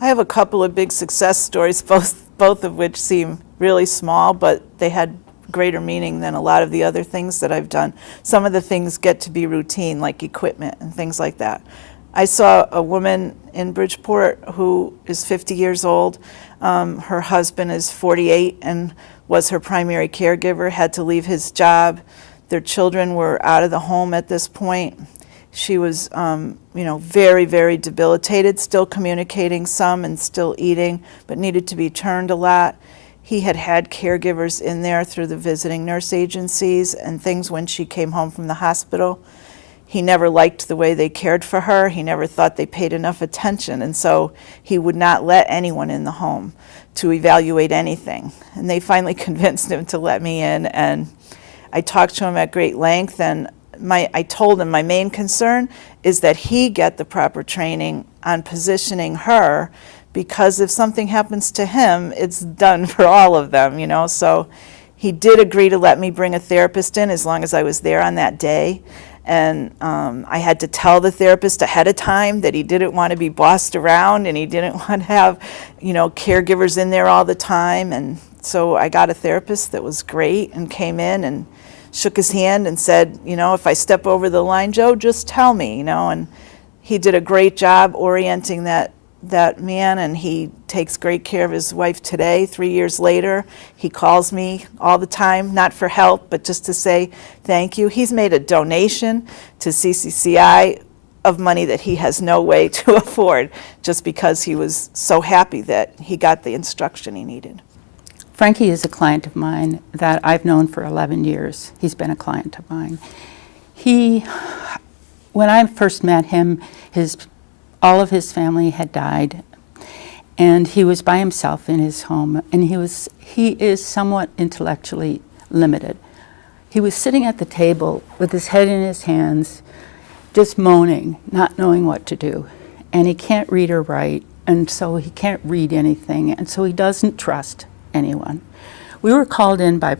I have a couple of big success stories, both of which seem really small, but they had greater meaning than a lot of the other things that I've done. Some of the things get to be routine, like equipment and things like that. I saw a woman in Bridgeport who is 50 years old. Her husband is 48 and was her primary caregiver, had to leave his job. Their children were out of the home at this point. She was, very, very debilitated, still communicating some and still eating, but needed to be turned a lot. He had had caregivers in there through the visiting nurse agencies and things when she came home from the hospital. He never liked the way they cared for her. He never thought they paid enough attention, and so he would not let anyone in the home to evaluate anything. And they finally convinced him to let me in, and I talked to him at great length, and I told him my main concern is that he get the proper training on positioning her, because if something happens to him, it's done for all of them, So he did agree to let me bring a therapist in as long as I was there on that day. And I had to tell the therapist ahead of time that he didn't want to be bossed around and he didn't want to have, caregivers in there all the time. And so I got a therapist that was great and came in and shook his hand and said, if I step over the line, Joe, just tell me, And he did a great job orienting that man, and he takes great care of his wife today, 3 years later. He calls me all the time, not for help, but just to say thank you. He's made a donation to CCCI of money that he has no way to afford, just because he was so happy that he got the instruction he needed. Frankie is a client of mine that I've known for 11 years. He's been a client of mine. When I first met him, all of his family had died, and he was by himself in his home, and he is somewhat intellectually limited. He was sitting at the table with his head in his hands, just moaning, not knowing what to do. And he can't read or write, and so he can't read anything, and so he doesn't trust anyone. We were called in by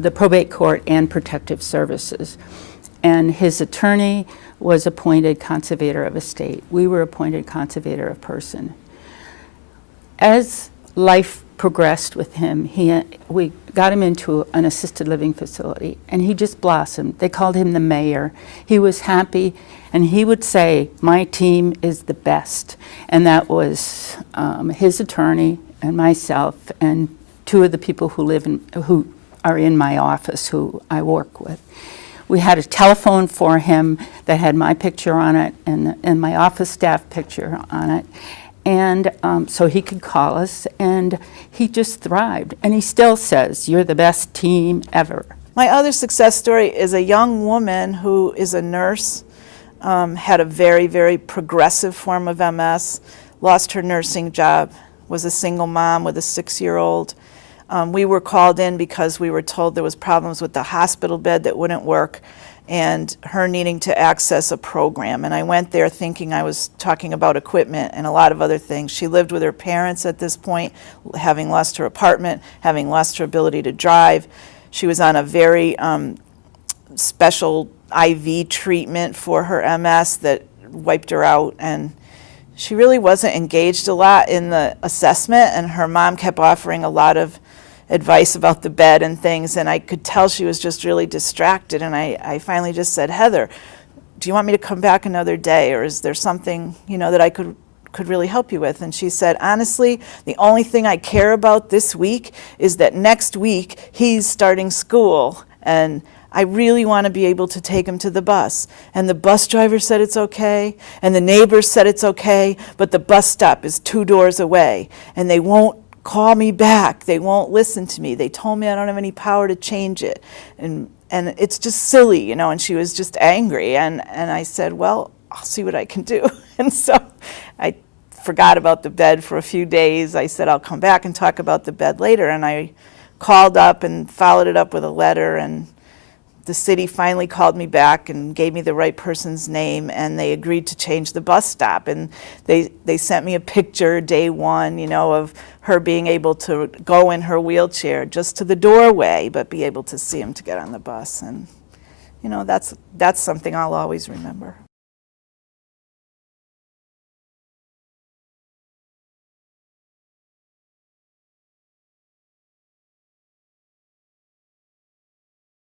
the probate court and protective services, and his attorney was appointed conservator of estate. We were appointed conservator of person. As life progressed with him, we got him into an assisted living facility, and he just blossomed. They called him the mayor. He was happy, and he would say, "My team is the best." And that was his attorney and myself and two of the people who are in my office who I work with. We had a telephone for him that had my picture on it and my office staff picture on it. And so he could call us, and he just thrived. And he still says, "You're the best team ever." My other success story is a young woman who is a nurse, had a very, very progressive form of MS, lost her nursing job, was a single mom with a 6-year-old. We were called in because we were told there was problems with the hospital bed that wouldn't work and her needing to access a program. And I went there thinking I was talking about equipment and a lot of other things. She lived with her parents at this point, having lost her apartment, having lost her ability to drive. She was on a very special IV treatment for her MS that wiped her out, and she really wasn't engaged a lot in the assessment, and her mom kept offering a lot of advice about the bed and things, and I could tell she was just really distracted. And I finally just said, "Heather, do you want me to come back another day, or is there something that I could really help you with?" And she said, "Honestly, the only thing I care about this week is that next week he's starting school, and I really want to be able to take him to the bus. And the bus driver said it's okay, and the neighbors said it's okay, but the bus stop is 2 doors away, and they won't call me back. They won't listen to me. They told me I don't have any power to change it. And it's just silly, and she was just angry. And I said, "Well, I'll see what I can do." And so I forgot about the bed for a few days. I said, "I'll come back and talk about the bed later." And I called up and followed it up with a letter, and the city finally called me back and gave me the right person's name, and they agreed to change the bus stop. And they sent me a picture day one, of her being able to go in her wheelchair just to the doorway, but be able to see him to get on the bus. And, that's something I'll always remember.